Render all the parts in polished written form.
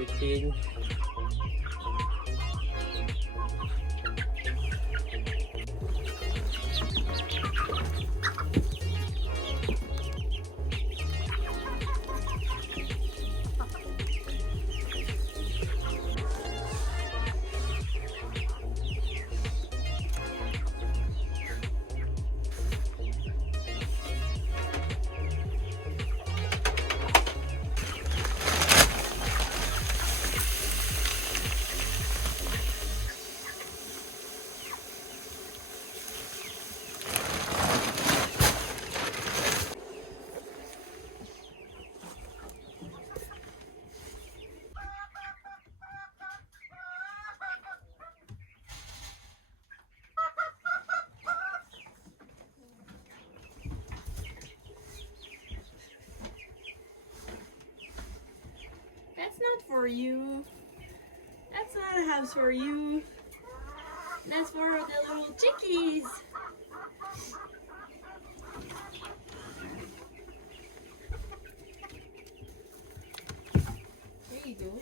15. That's not for you. That's not a house for you. That's for the little chickies. There you go.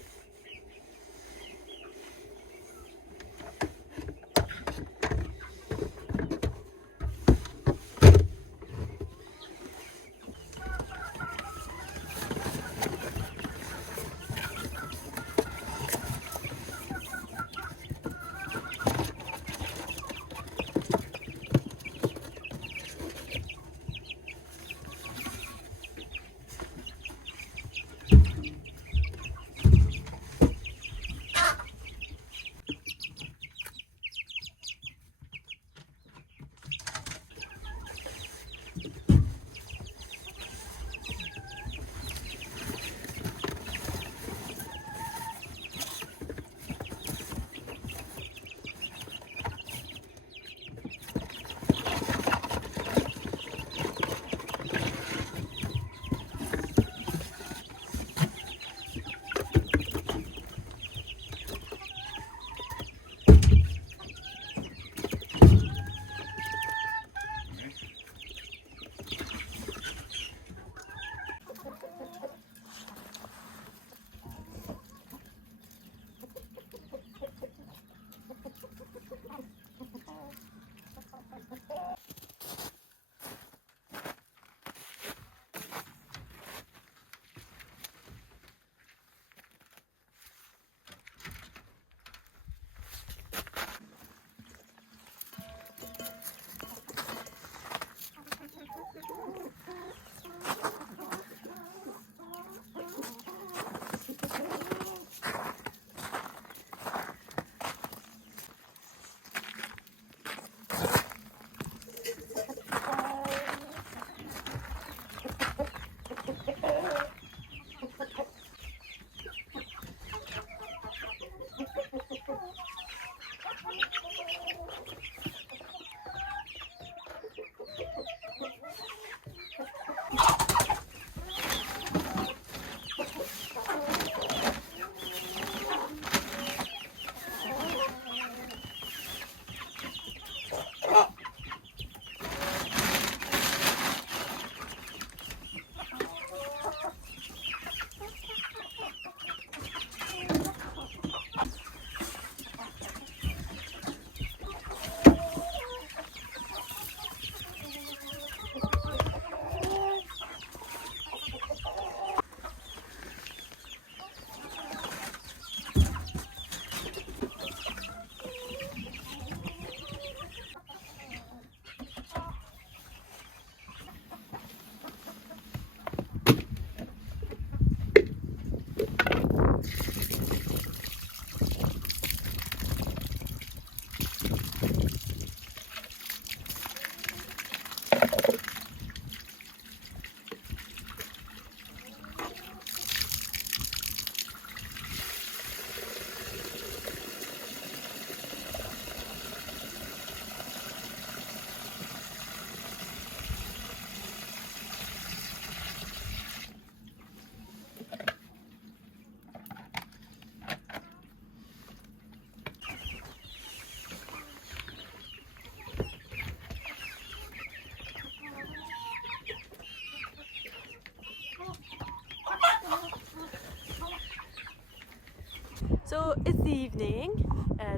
So it's the evening,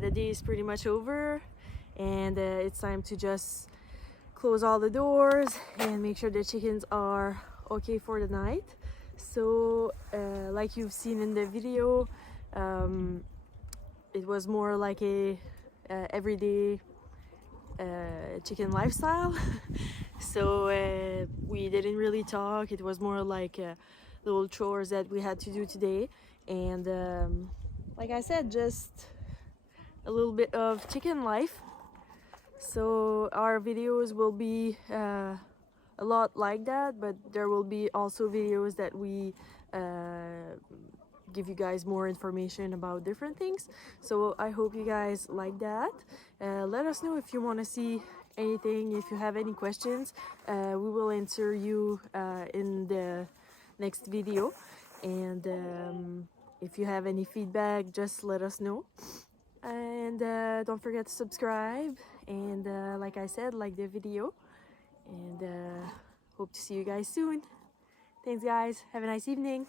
the day is pretty much over, and it's time to just close all the doors and make sure the chickens are okay for the night. So like you've seen in the video, it was more like a everyday chicken lifestyle. So we didn't really talk. It was more like little chores that we had to do today, and like I said, just a little bit of chicken life. So our videos will be a lot like that, but there will be also videos that we give you guys more information about different things. So I hope you guys like that. Let us know if you want to see anything, if you have any questions. We will answer you in the next video, and if you have any feedback, just let us know. And don't forget to subscribe, and like I said, like the video, and hope to see you guys soon. Thanks guys, have a nice evening.